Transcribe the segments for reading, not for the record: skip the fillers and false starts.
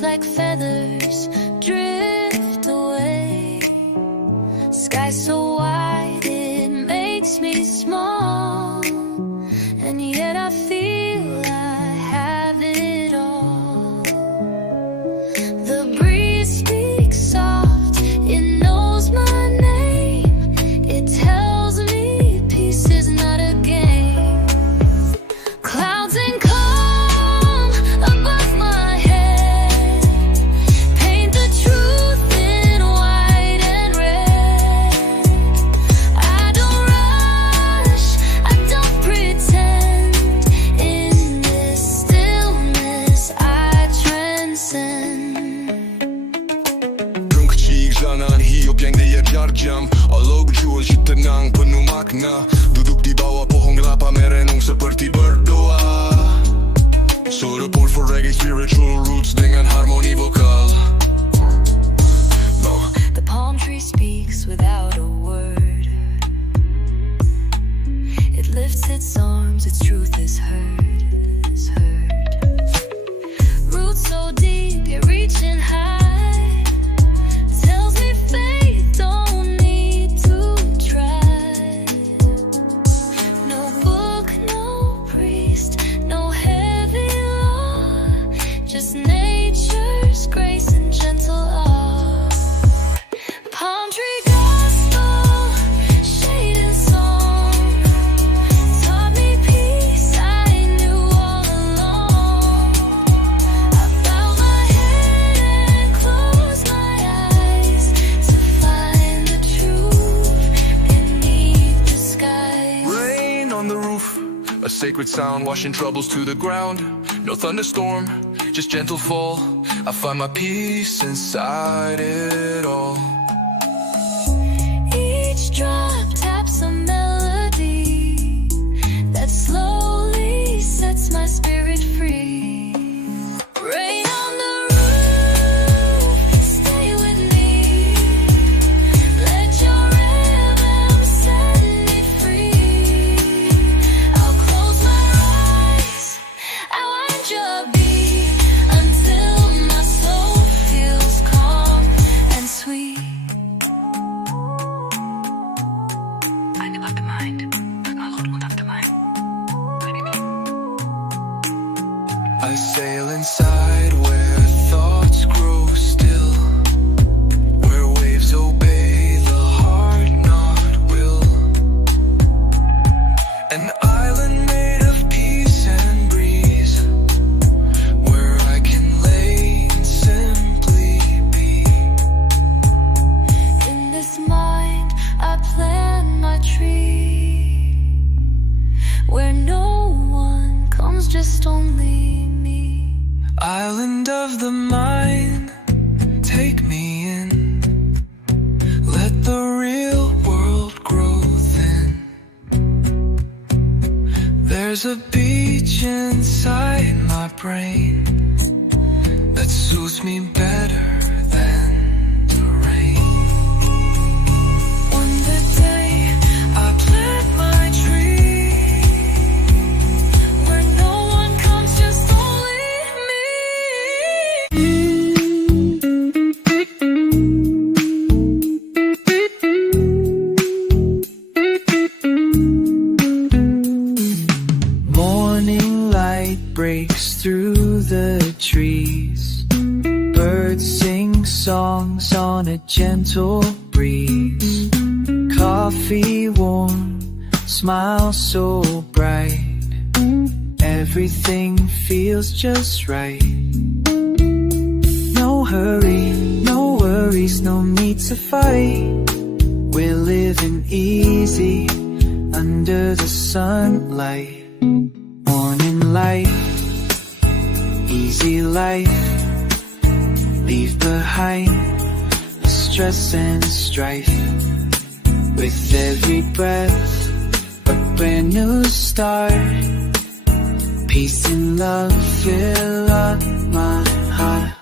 clouds like feathers drift away. Sky so wide it makes me small, and yet I feel I have it all. The breeze speaks soft, it knows my name. It tells me peace is not a game. Clouds and calm above my head paint the truth in white and red. I don't rush, I don't pretend. In this stillness I transcend. Rung këqi gjanan hi o pjeng dhe jet largjam. Allo gjuhën që të nang për nu makna. Duduk ti bawa po hongra pa mere nung se për ti bërë doa. So report for reggae spiritual roots dengan harmoni vokal. No. The palm tree speaks without a word. It lifts its arms, its truth is heard, is heard. Roots so deep, you're reaching high. Tells me faith don't need to try. No book, no priest, no heavy law. Just nature's grace and gentle awe. Palm tree gospel, shade and song, taught me peace I knew all along. I bow my head and close my eyes to find the truth beneath the sky. Rain on the roof, a sacred sound washing troubles to the ground. No thunderstorm, just gentle fall. I find my peace inside it all. Each drop taps a melody that slowly sets my spirit free. Rain on the roof, stay with me. Let your rhythm set me free. I'll close my eyes, I wind your beat until my soul feels calm and sweet. Eine auf der Mind, und auf der Mind. I sail inside where thoughts grow still, where waves obey the heart, not will. An island made of peace and breeze, where I can lay and simply be. In this mind, I plant my tree, where no one comes, just only me. Island of the mind, take me in. Let the real world grow thin. There's a beach inside my brain that suits me better than the rain. On the day I plant my tree, where no one comes, just only me. Morning light breaks through the trees. Birds sing songs on a gentle breeze. Coffee warm, smile so bright. Everything feels just right. No hurry, no worries, no need to fight. We're living easy under the sunlight. Morning life, easy life. Leave behind the stress and strife. With every breath, a brand new start. Peace and love fill up my heart.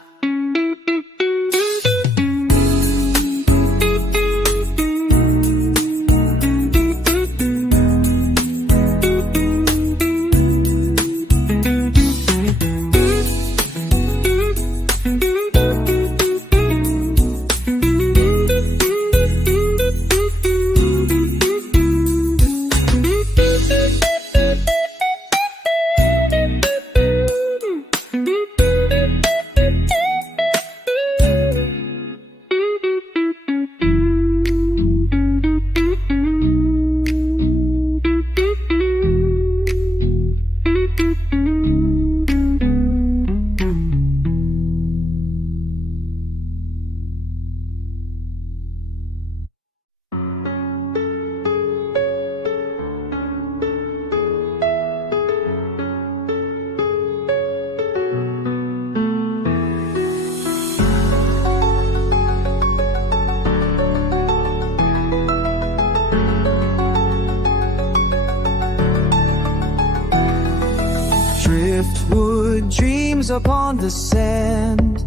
breeze upon the sand,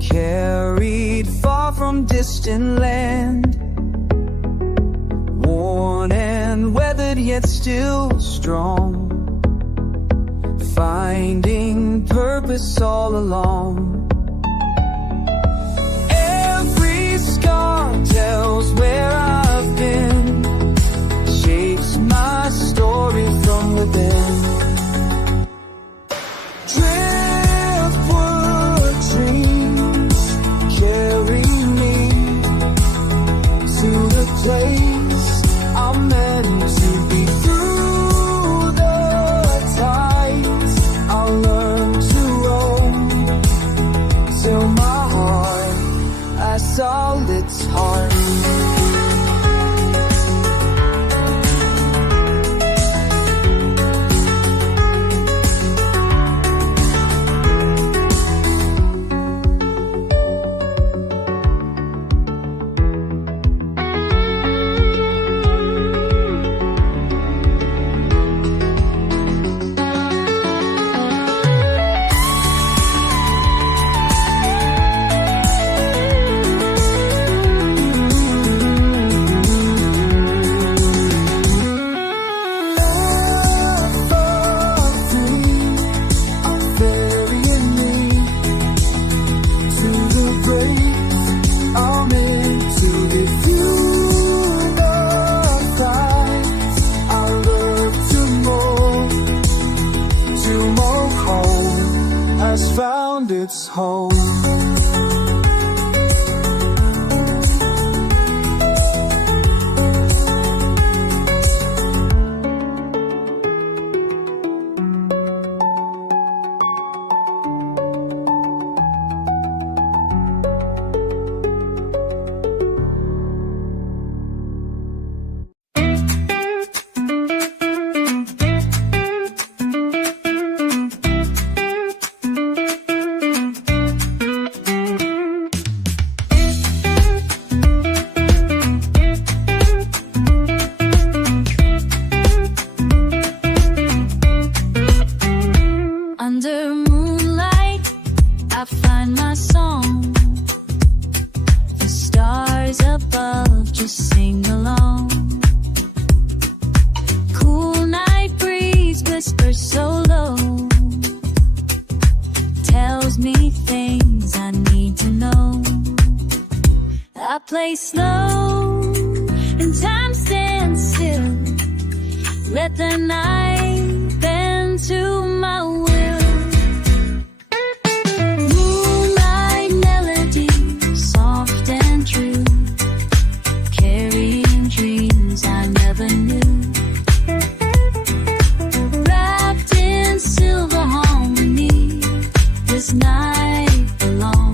carried far from distant land, worn and weathered yet still strong, finding purpose all along. Every scar tells where I've been, shapes my story from within. Driftwood dreams carry me to the place I'm meant to be. Through the tides I'll learn to roam, till my heart has all its heart. Found its home. Under moonlight, I find my song. The stars above just sing along. Cool night breeze whispers so low, tells me things I need to know. I play slow and time stands still. Let the night bend to my will. Moonlight melody, soft and true, carrying dreams I never knew. Wrapped in silver harmony, this night belongs.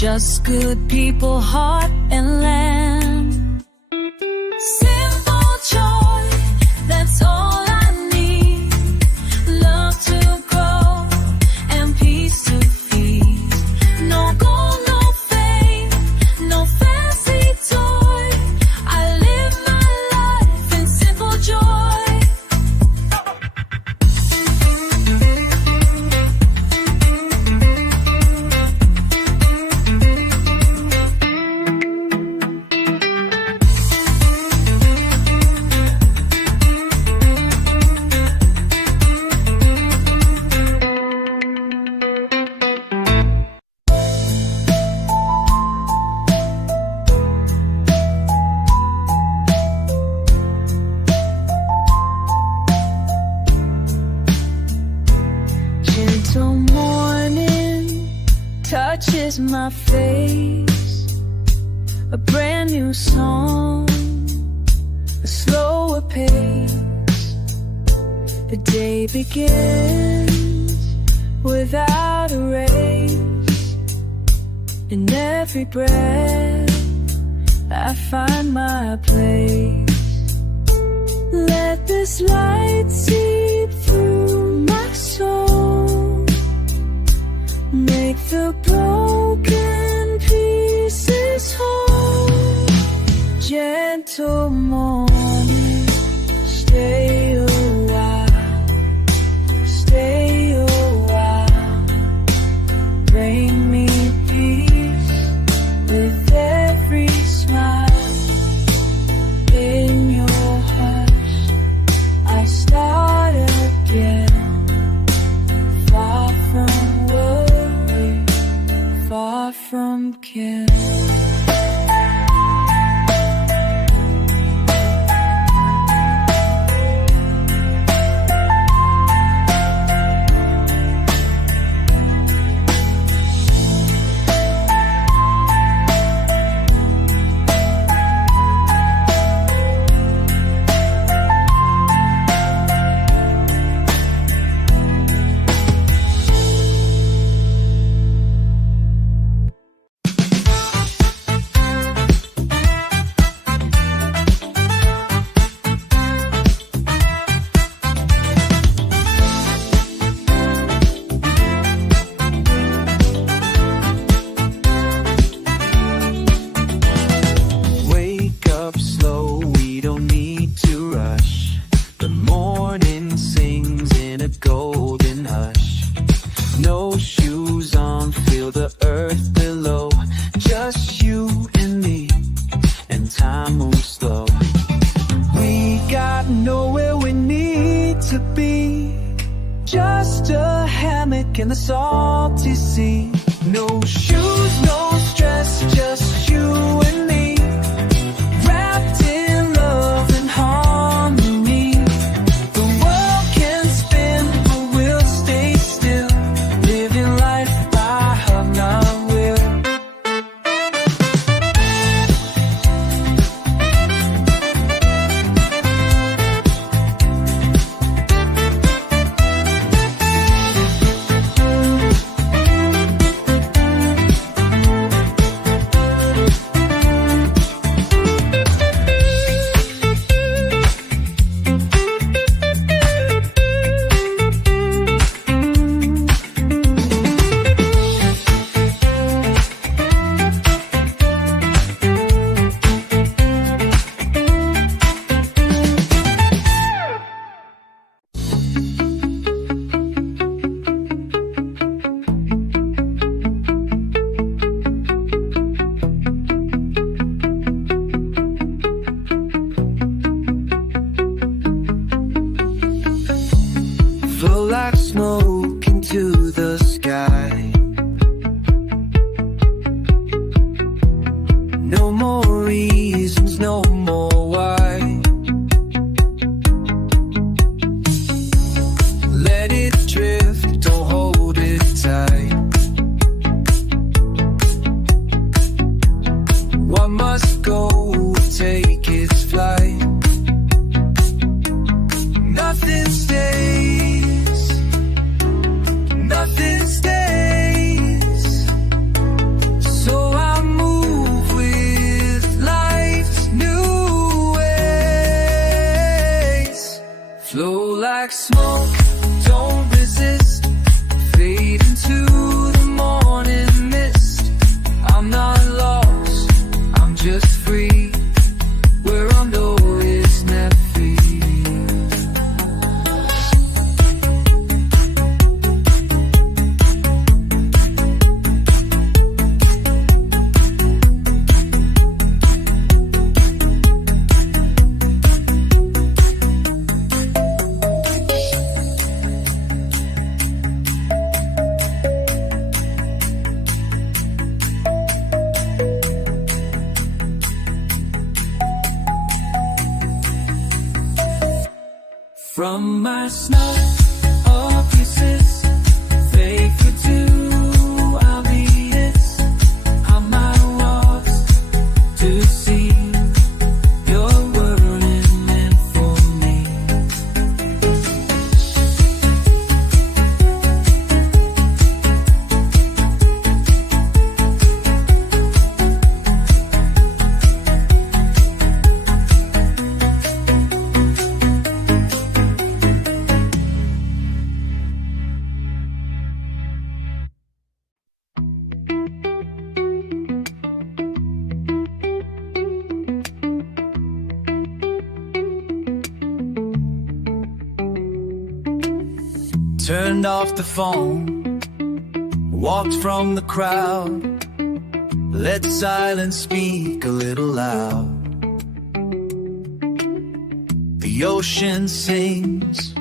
just good people, heart and land. Simple joy, that's all I need. Love to grow and peace to feed. No gold, no fame, no fancy toy. I live my life in simple joy. Gentle morning touches my face. A brand new song, a slower pace. The day begins without a race. In every breath I find my place. Let this light seep through my soul. Make the broken pieces whole. Gentle morning, stay a while, stay a while. Bring me peace with every smile. In your hush, I start again. Far from worry, far from care. From my snow or kisses, faithful to our beats, on my walks to see your word is meant for me. Turned off the phone, walked from the crowd, let silence speak a little loud. The ocean sings,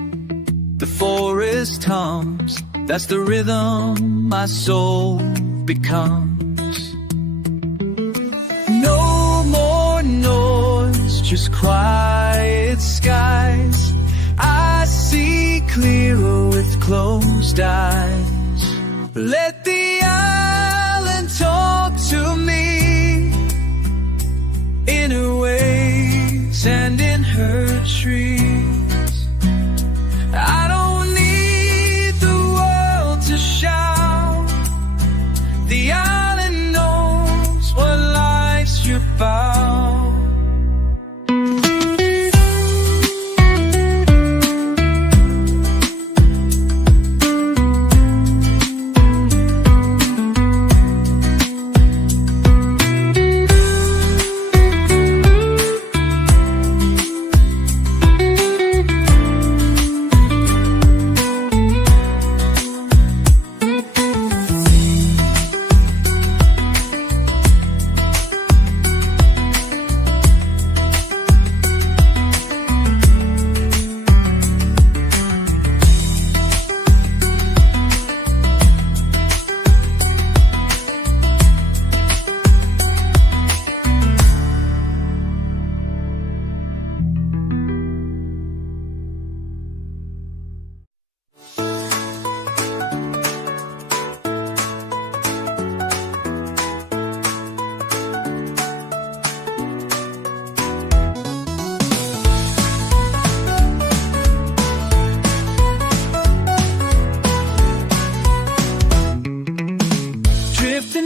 the forest hums, that's the rhythm my soul becomes. No more noise, just quiet skies. I see clearer with closed eyes. Let the island talk to me in her waves and in her trees. I don't need the world to shout. The island knows what life's about.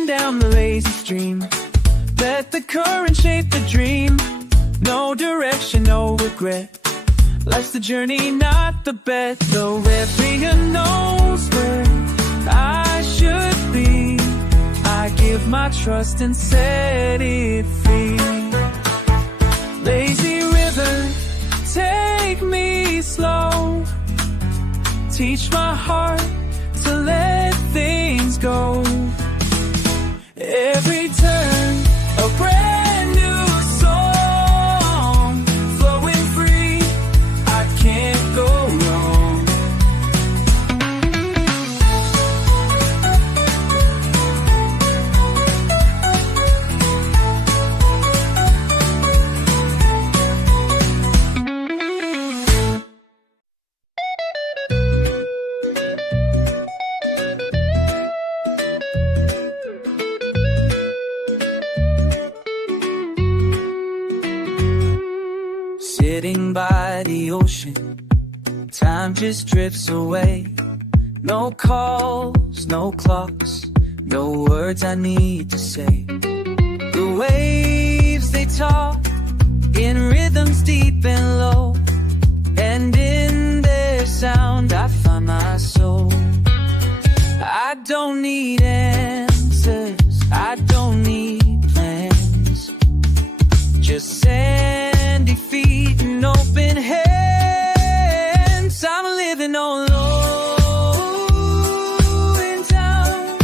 Down the lazy stream, let the current shape the dream. No direction, no regret. Life's the journey, not the bet. Though everyone knows where I should be, I give my trust and set it free. Lazy river, take me slow. Teach my heart to let things go. Every turn, a brand new song, flowing free, I can't go wrong. Sitting by the ocean, time just drifts away. No calls, no clocks, no words I need to say. The waves, they talk in rhythms deep and low, and in their sound I find my soul. I don't need answers, I don't need plans, just sandy feet and open hands. I'm living on low in town.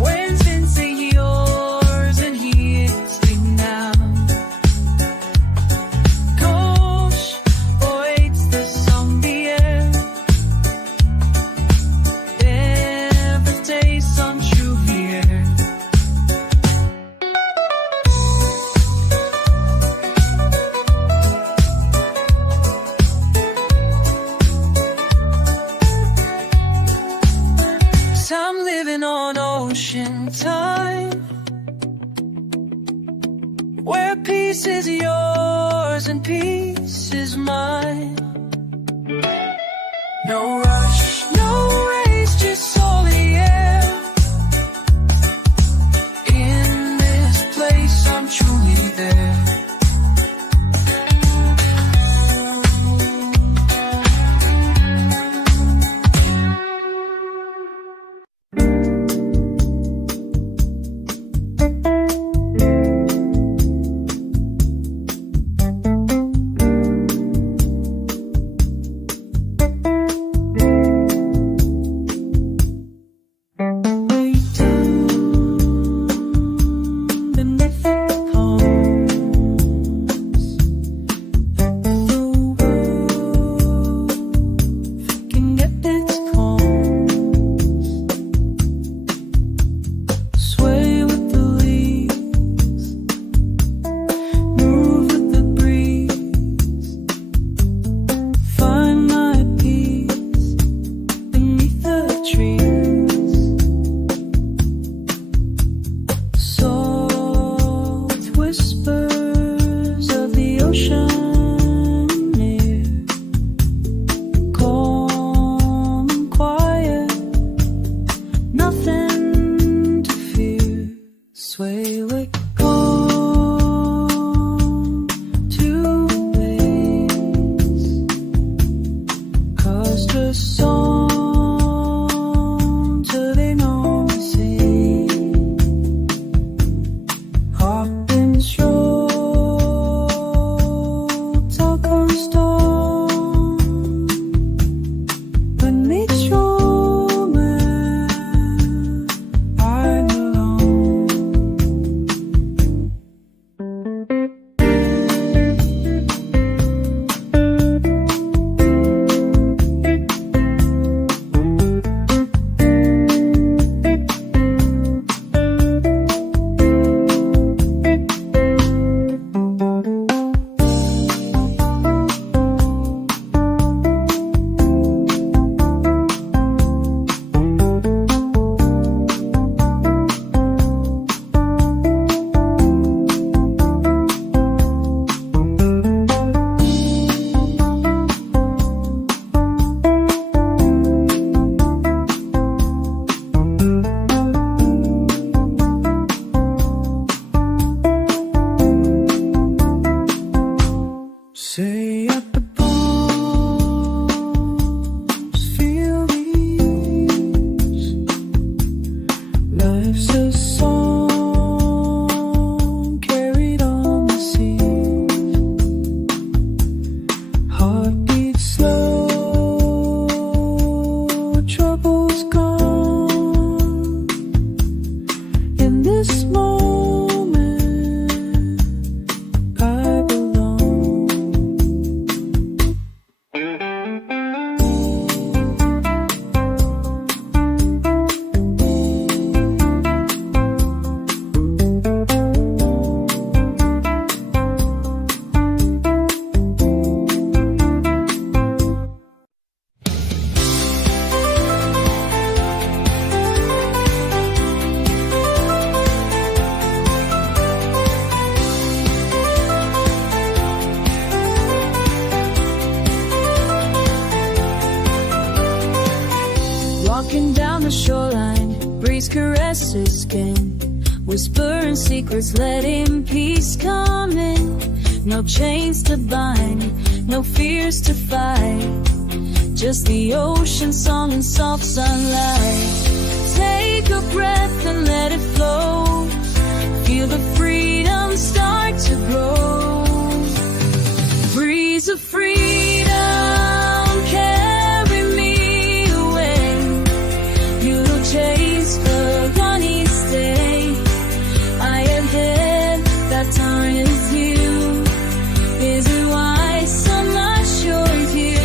Wednesdays are yours and here's the now. Cold ocean time, where peace is yours and peace is mine. No rush, no race, just soul the air. In this place I'm truly there. Say at the palms, feel these. Life's a song carried on the sea. Heartbeat slow, trouble's gone. In this moment, I belong. Walking down the shoreline, breeze caresses skin, whispering secrets, letting peace come in. No chains to bind, no fears to fight, just the ocean song and soft sunlight. Take a breath and let it flow, feel the freedom start to grow. Breeze of freedom, carry me away. You'll chase the honey stay. I am here, that time is you. Is it why so much you're here?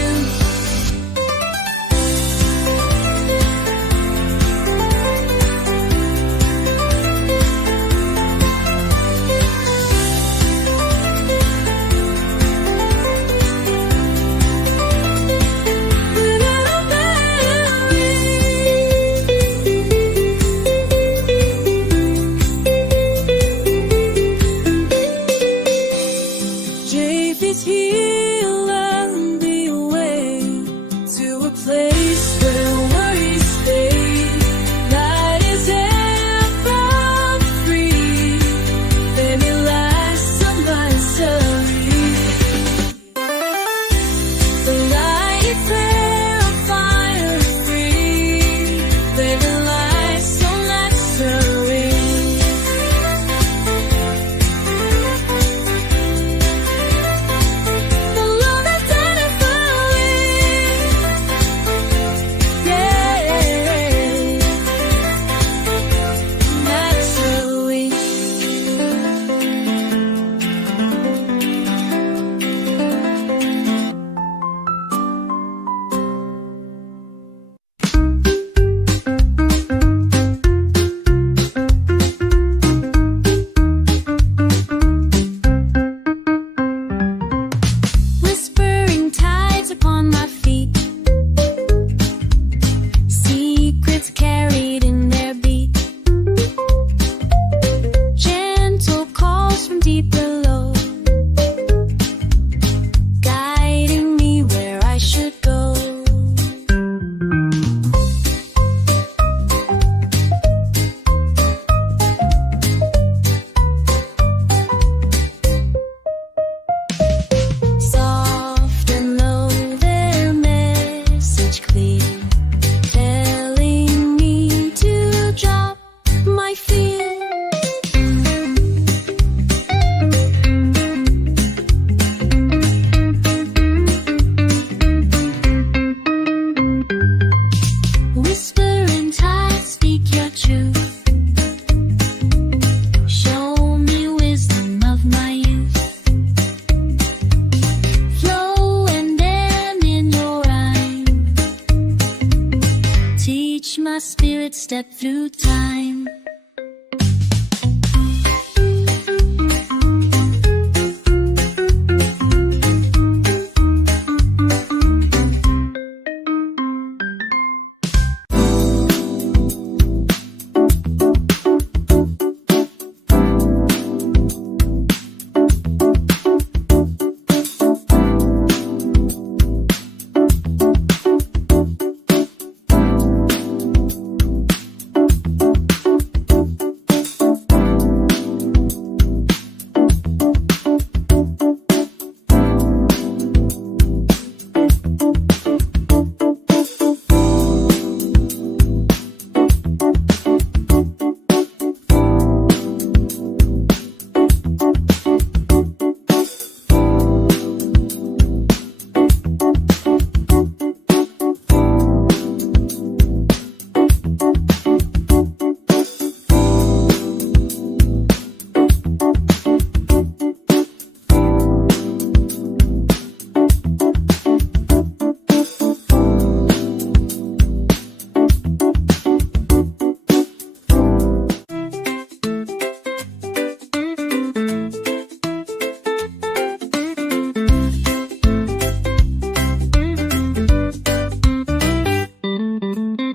step through time.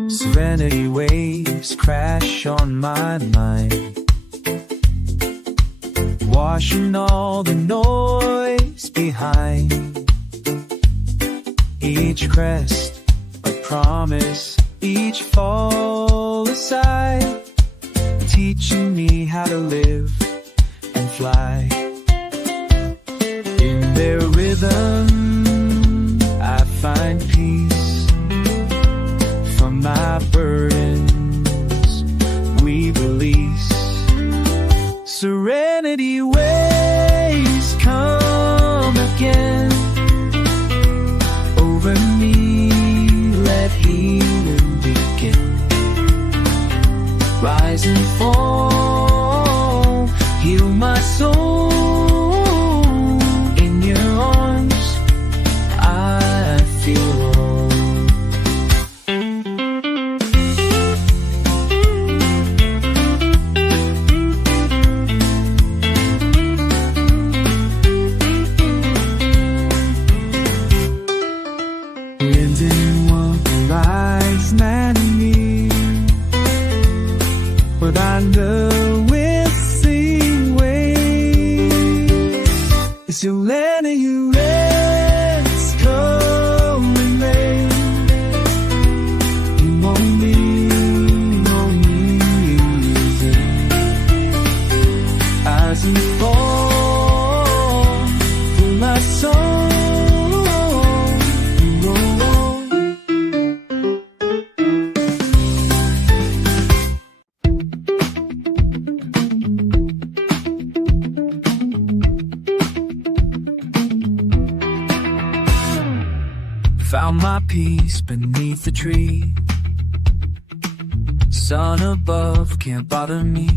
Serenity waves crash on my mind, washing all the noise behind. Each crest a promise, each fall a sigh, teaching me how to live and fly. In their rhythm I find peace. From my burdens we release. Serenity waves come again over me, let healing begin. Rise and fall, heal my soul. In your arms I feel whole. But I know with sing ways, it's your land and you rest, come and rain. You won't need no music as you fall through my soul. Found my peace beneath the tree. Sun above can't bother me.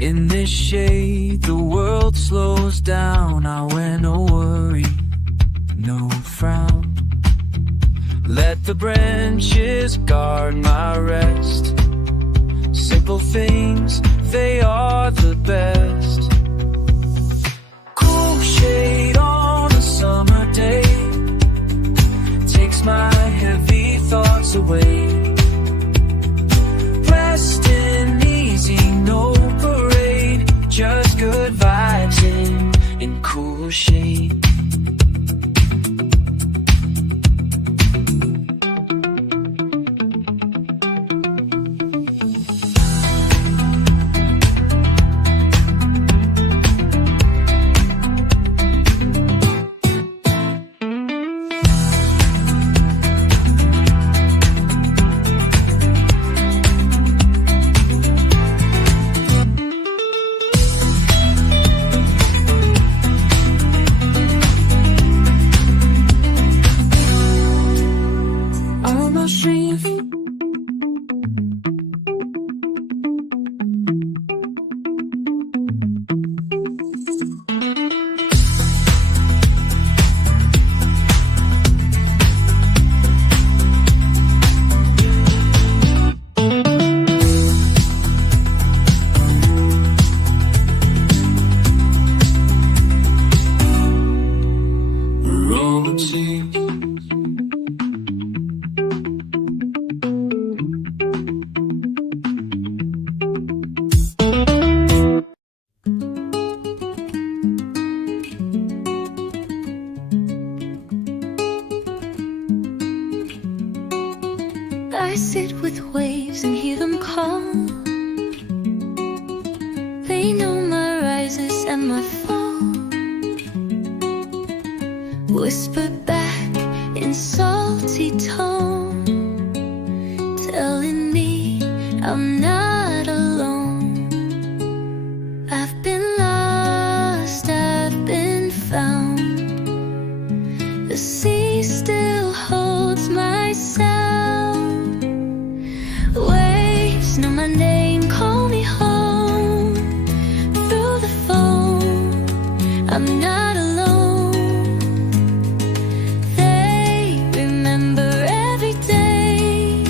In this shade the world slows down. I wear no worry, no frown. Let the branches guard my rest. Simple things, they are the best. Cool shade on a summer day takes my heavy thoughts away. Resting easy, no parade, just good vibes in cool shade. call. They know my rises and my fall. Whisper back in salty tone, telling me I'm not alone. I've been lost, I've been found. The sea still holds my sound. Waves know my name, call me home. Through the phone, I'm not alone. They remember every day.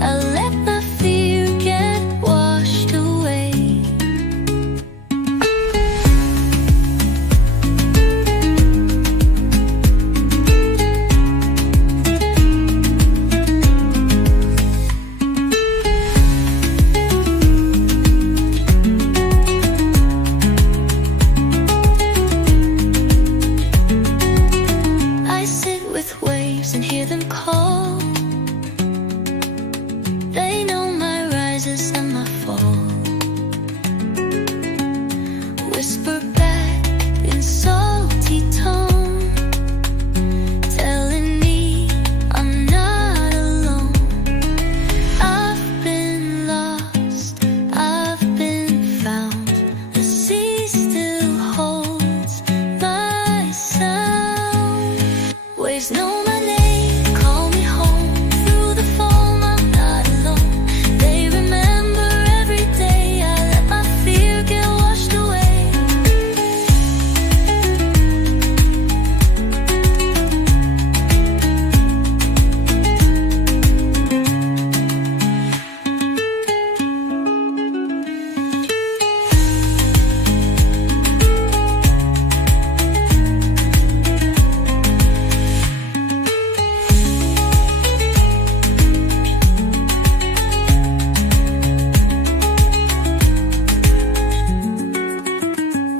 I let my fear get washed away. I sit with waves and hear them call. They know my rises and my fall. Whisper back in salty tone, telling me I'm not alone. I've been lost, I've been found. The sea still holds my sound. Waves know my name, call me home. Through the foam, I'm not alone. They remember every day. I let my fear get washed away.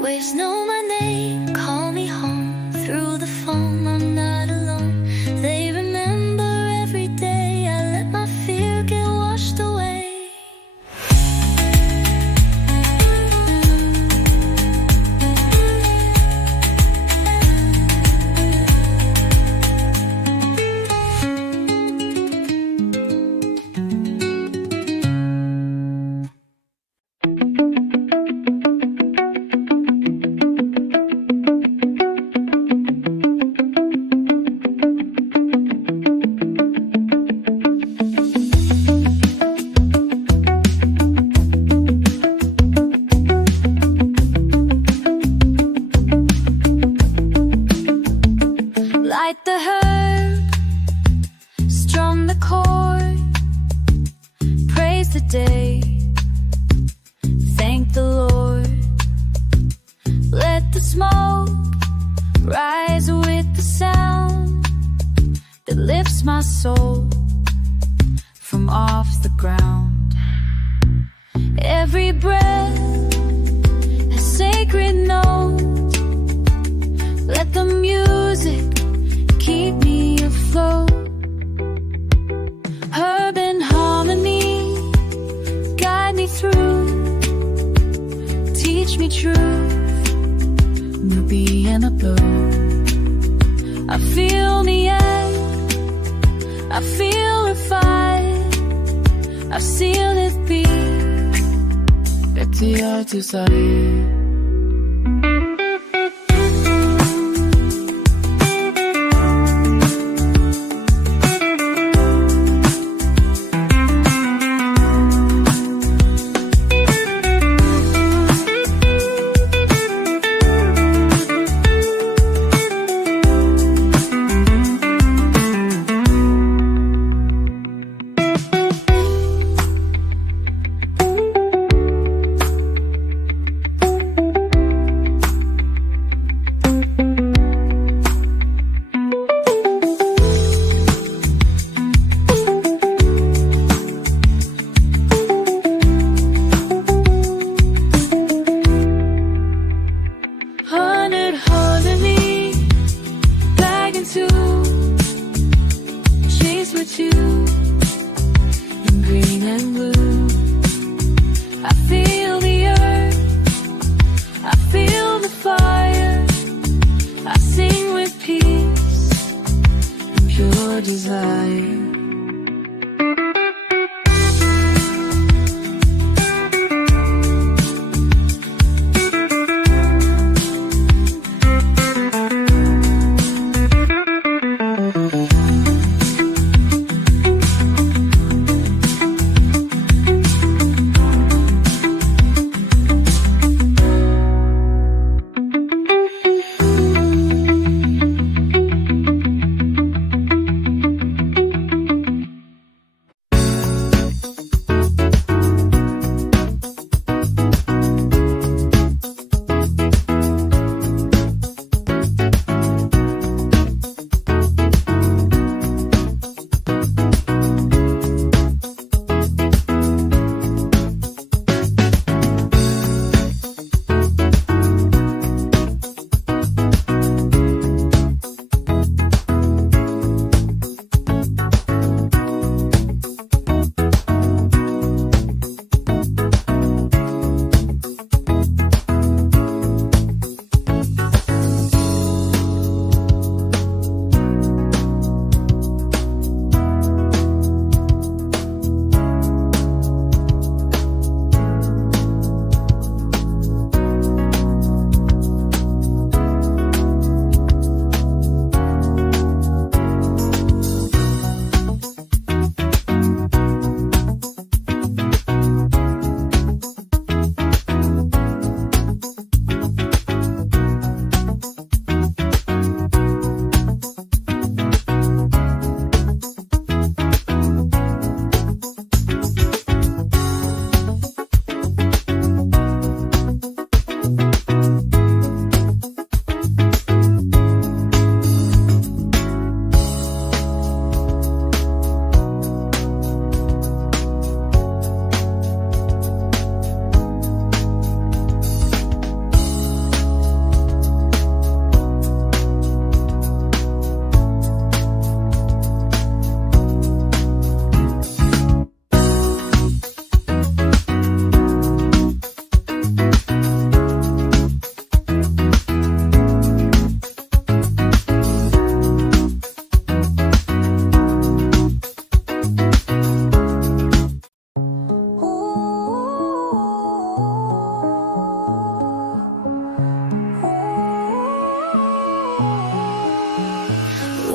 Waves know my name, call me home. Through the foam, I'm not alone. They remember every day. I let my fear get washed away. Light the herb, strum the chord, praise the day, thank the Lord. Let the smoke rise with the sound that lifts my soul from off the ground. Every breath a sacred note. Let the music keep me afloat. Herb and harmony, guide me through. Teach me truth, newbie and a blue. I feel the air, I feel refined. I've seen it be at your desire. desire.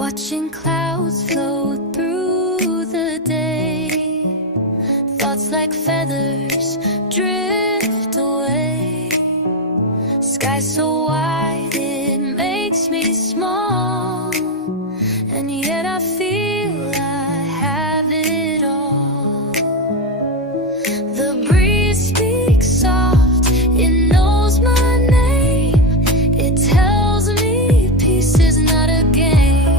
Watching clouds float through the day, thoughts like feathers drift away. Sky so wide it makes me small, and yet I feel I have it all. The breeze speaks soft, it knows my name, it tells me peace is not a game.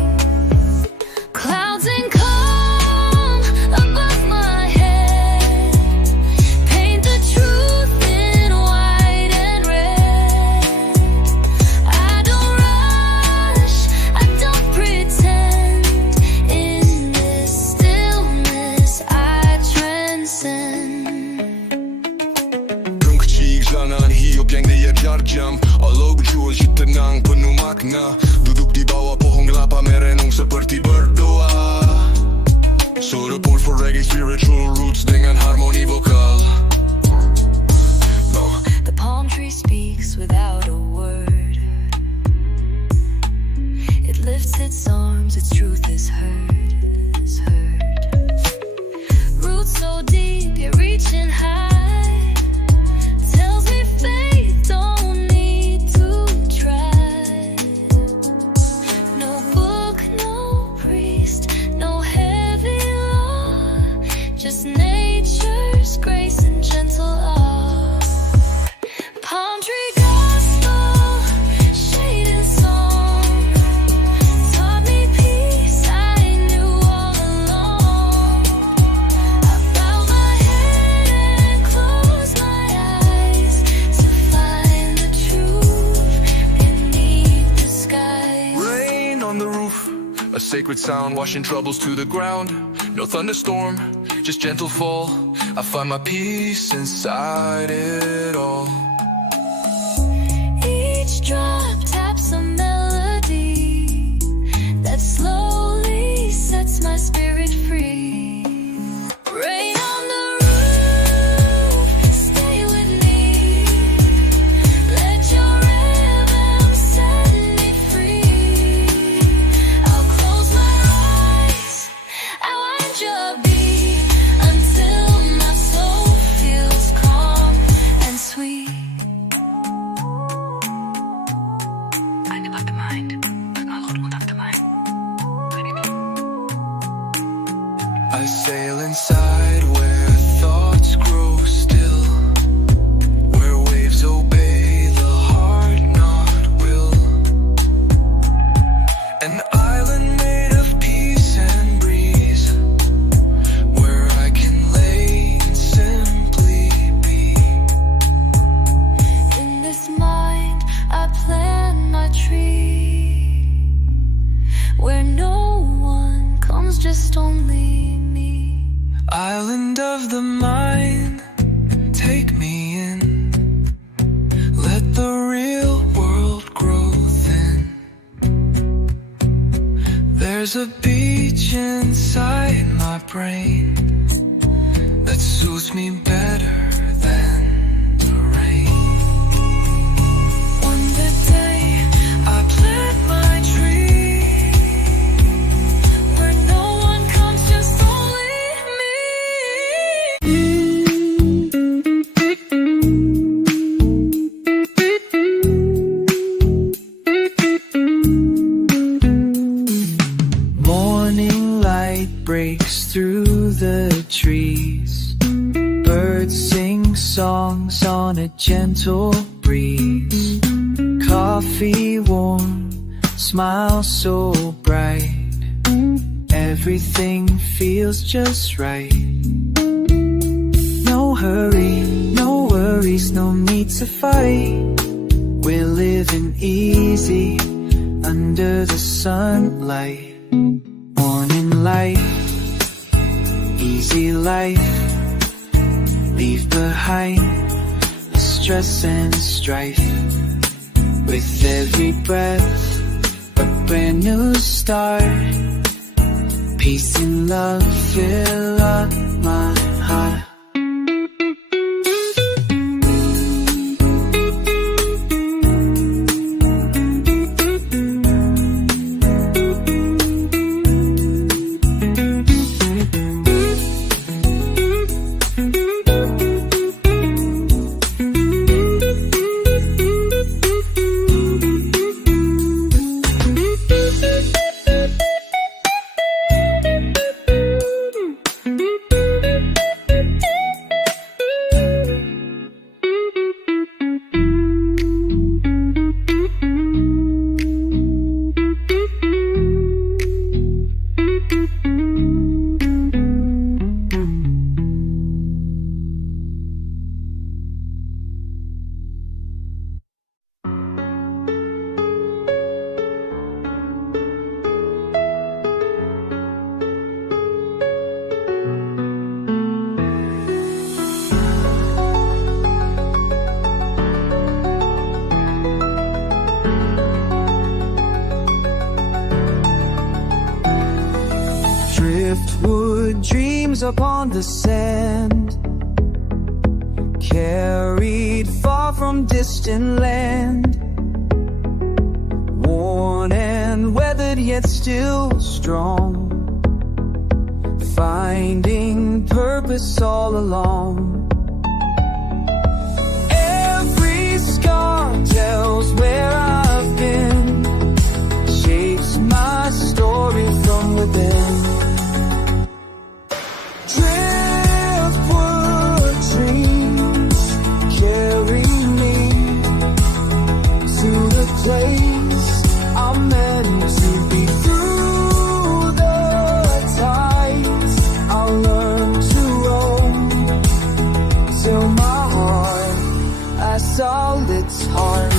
Clouds and calm above my head paint the truth in white and red. I don't rush, I don't pretend. In this stillness I transcend. Kung kecil jangan hidup yang dia jarjam. Walau berjual tenang penuh makna. Duduk di bawah pohon kelapa merenung seperti berdoa. Suara pour for reggae spiritual roots dengan harmoni vokal. The palm tree speaks without a word. It lifts its arms, its truth is heard, is heard. Roots so deep, you're reaching high. Tells me faith don't need to try. No book, no priest, no heavy law, just nature's grace and gentle awe. Palm tree gospel, shade and song, taught me peace I knew all along. I bow my head and close my eyes to find the truth beneath the sky. Rain on the roof, a sacred sound washing troubles to the ground. No thunderstorm, just gentle fall. I find my peace inside it all. Each drop taps a melody that slowly sets There's a beach inside my brain that suits me better than the rain. On the day I plant my tree, where no one comes, just only me. Morning light breaks through the trees. Birds sing songs on a gentle breeze. Coffee warm, smile so bright. Everything feels just right. No hurry, no worries, no need to fight. We're living easy under the sunlight. Morning light, easy life. Leave behind the stress and strife. With every breath, a brand new start. Peace and love fill up my heart. Driftwood dreams upon the sand, carried far from distant land. Worn and weathered yet still strong, finding purpose all along. Every scar tells where I've been, shapes my story from within. Driftwood dreams carry me to the place I'm meant to be. Through the tides I'll learn to roam, till my heart has all its heart.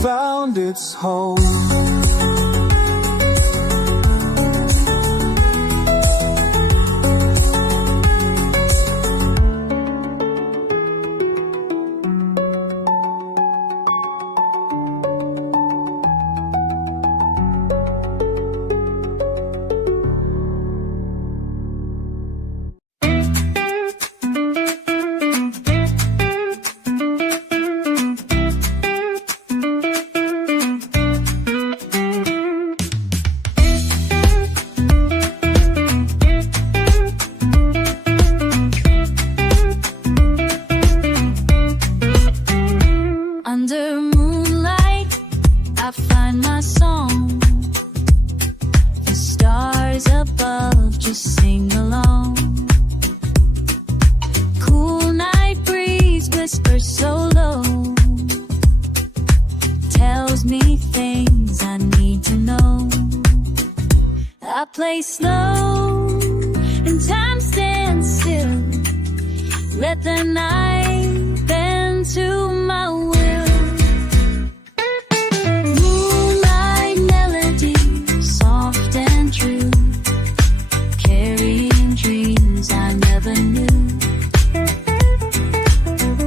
Found its home. play slow and time stands still. Let the night bend to my will. Moonlight melody, soft and true, carrying dreams I never knew.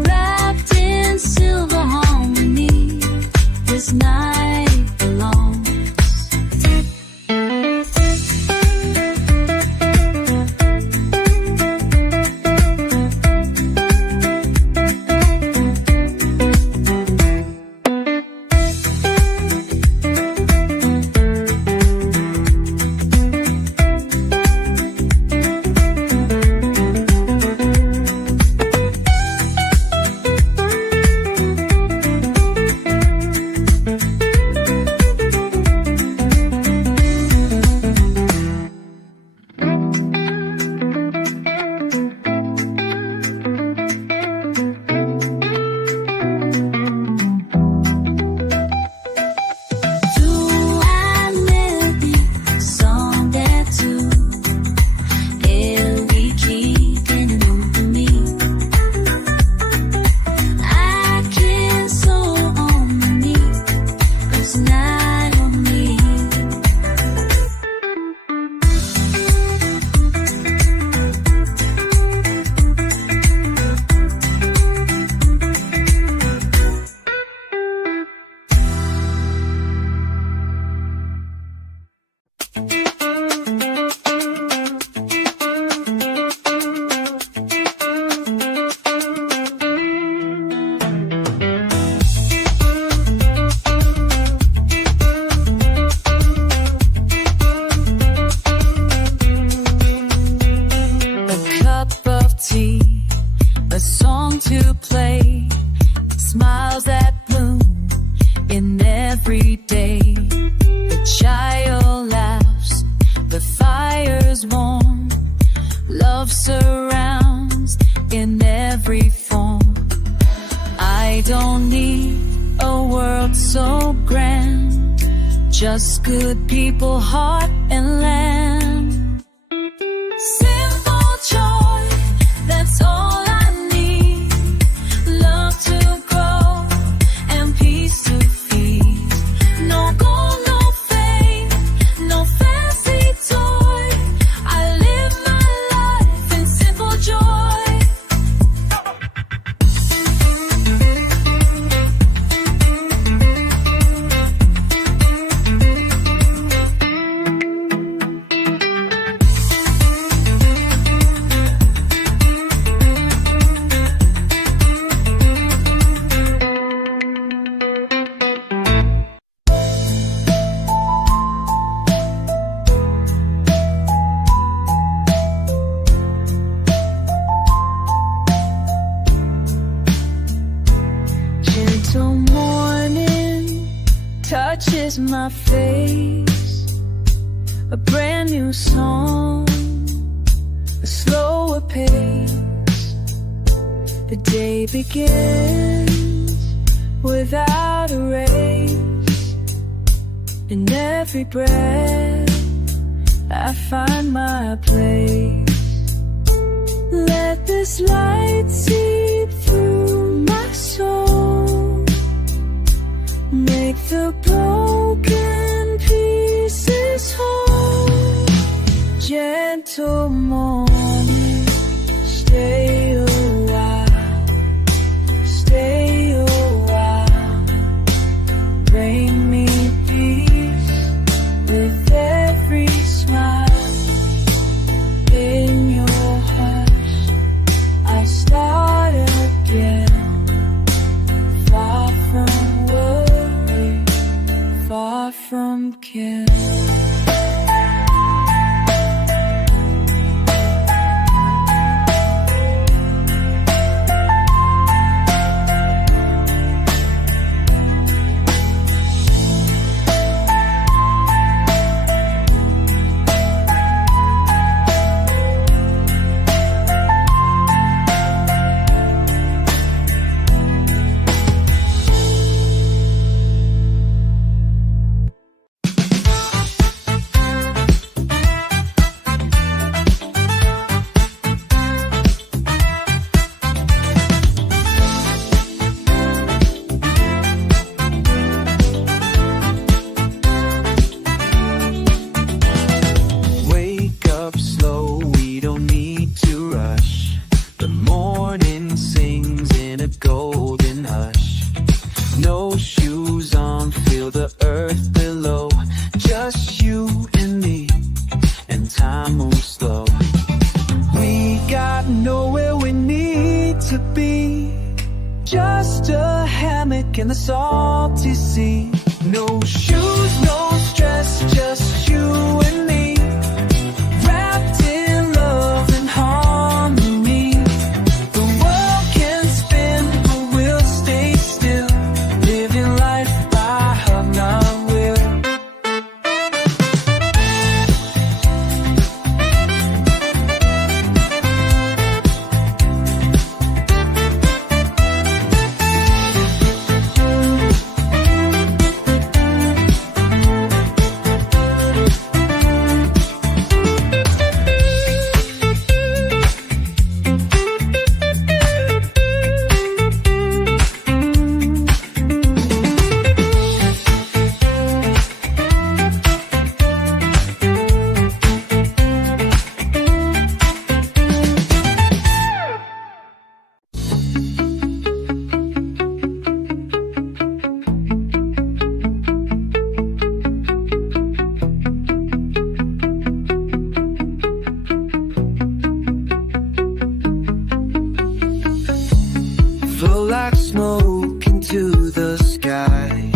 Wrapped in silver harmony, this night belongs. Just good people, heart and land. Simple joy, that's all I need. Love to grow and peace to feed. No gold, no fame, no fancy toy. I live my life in simple joy. Gentle morning touches my face, a brand new song, a slower pace. The day begins without a race. In every breath I find my place. Let this light seep through my soul, make the broken pieces whole. Gentle morning, stay a while, stay a while. Bring me peace with every smile. In your hush, I start again. Far from worry, far from care. just you and me, and time moves slow. We got nowhere we need to be, just a hammock in the salty sea. No shoes, no stress, just you and me, wrapped in love and harmony. The world can spin, but we'll stay still, living life by her will. Flow like smoke into the sky.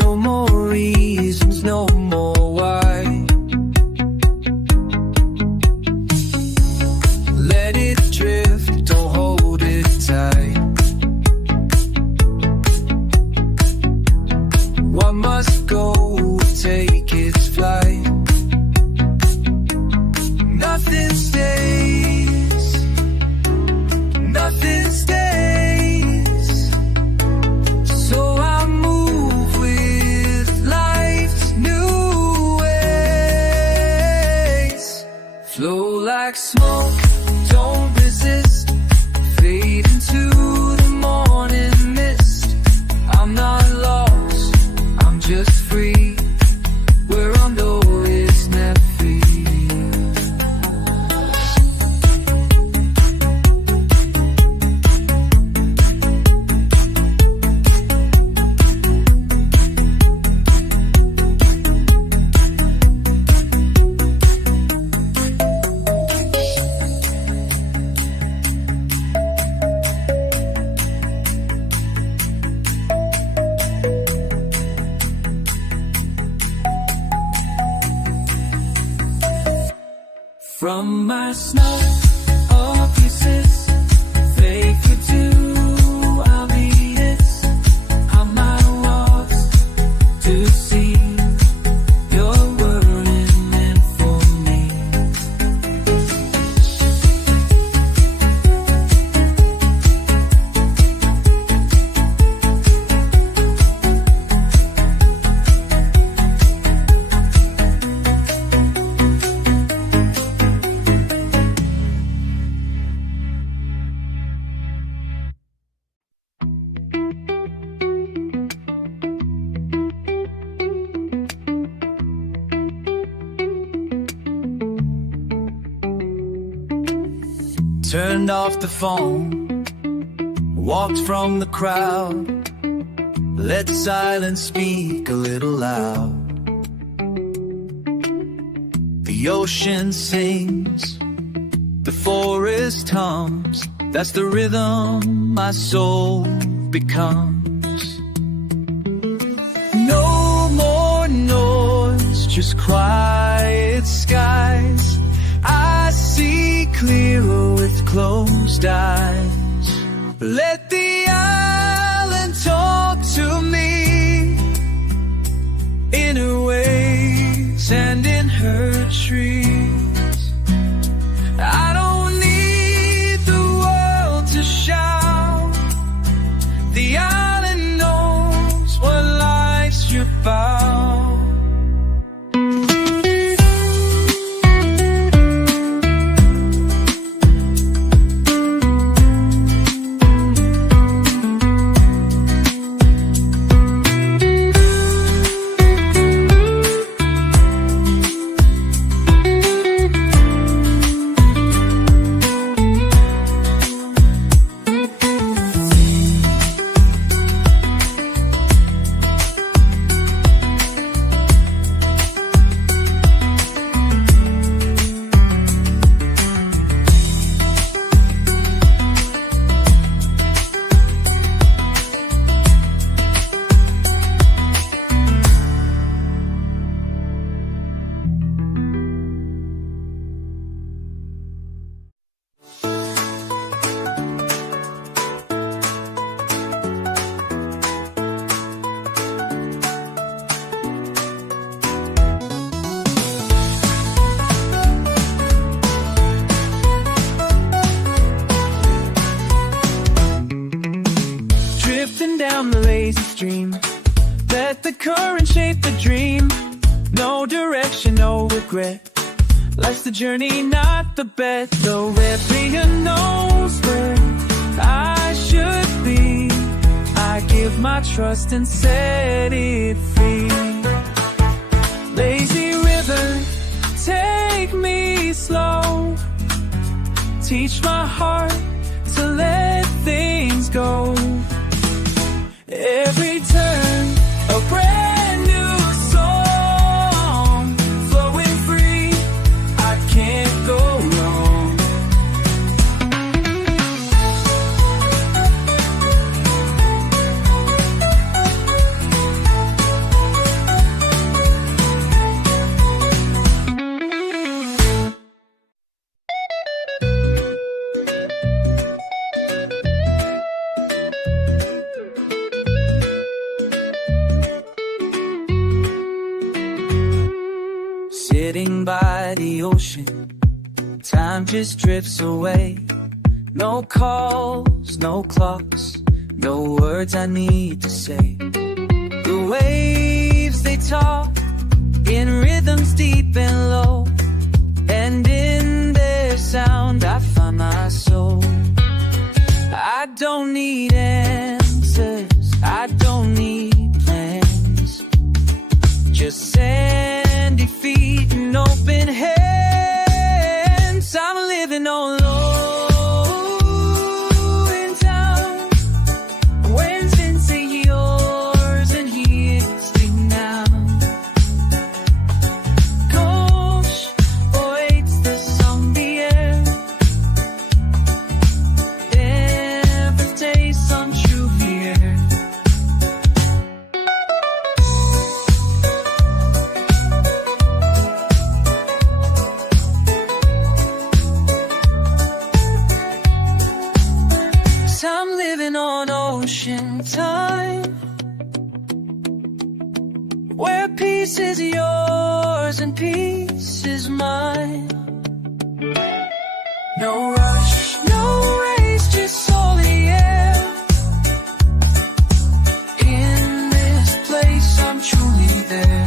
No more reasons, no more why. Let it drift, don't hold it tight. One must go, take its flight. Nothing stays, nothing stays. So I move with life's new ways. Flow like smoke, don't resist, fade into the morning mist. I'm not lost, I'm just free, where I'm always not free. From my snuff or pieces, faithful to I'll be this. On my walks to see your word meant for me. Turned off the phone, walked from the crowd, let silence speak a little loud. The ocean sings, the forest hums, that's the rhythm my soul becomes. No more noise, just quiet skies. I see clearer with closed eyes. Let the island talk to me in her waves and in her trees. I don't need the world to shout. The island knows what life's about. lazy stream. Let the current shape the dream. No direction, no regret. Life's the journey, not the bet. Though everyone knows where I should be, I give my trust and set it free. Lazy river, take me slow. Teach my heart to let things go. Every turn, a brand new song, flowing free, I can't go wrong. Sitting by the ocean, time just drifts away. No calls, no clocks, no words I need to say. The waves, they talk in rhythms deep and low, and in their sound I find my soul. I don't need answers, I don't need plans, just sandy feet and open hands. I'm living on low in town. When's been say yours and here's me now. Gosh, waits the song the air. Every day some true here. I'm living on ocean time, where peace is yours and peace is mine. No rush, no race, just soul the air. In this place I'm truly there.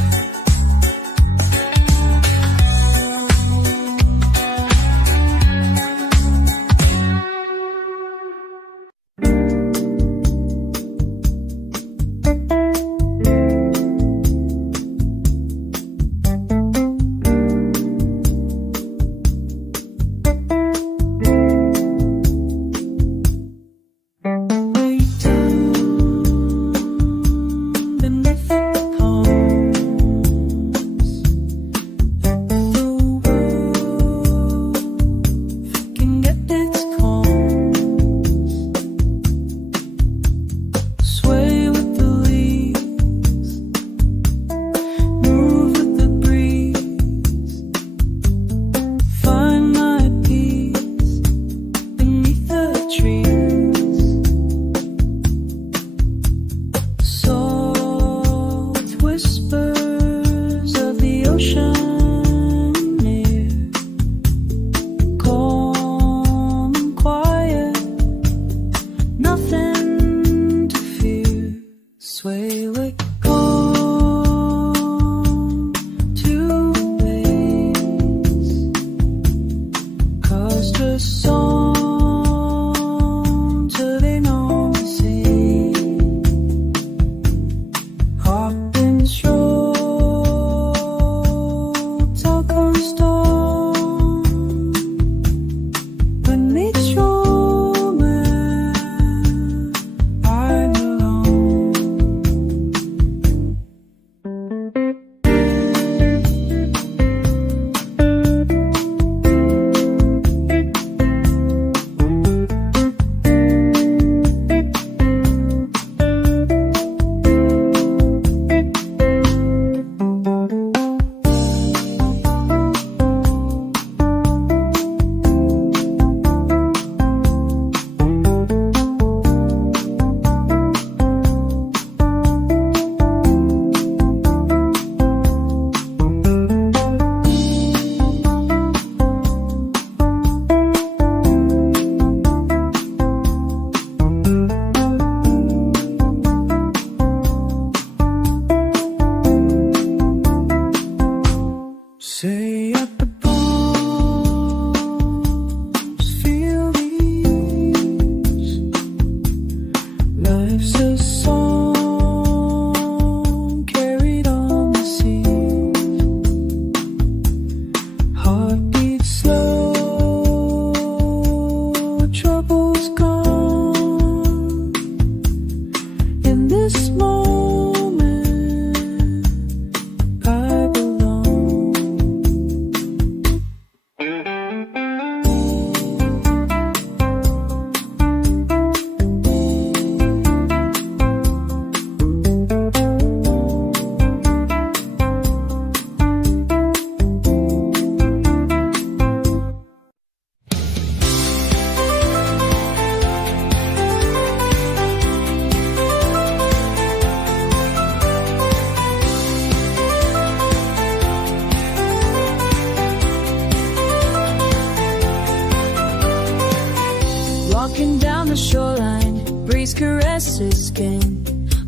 voices can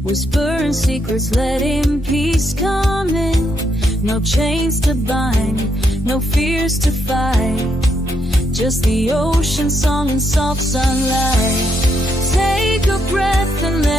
whisper in secrets, letting peace come in. No chains to bind, no fears to fight, just the ocean song and soft sunlight. Take a breath and let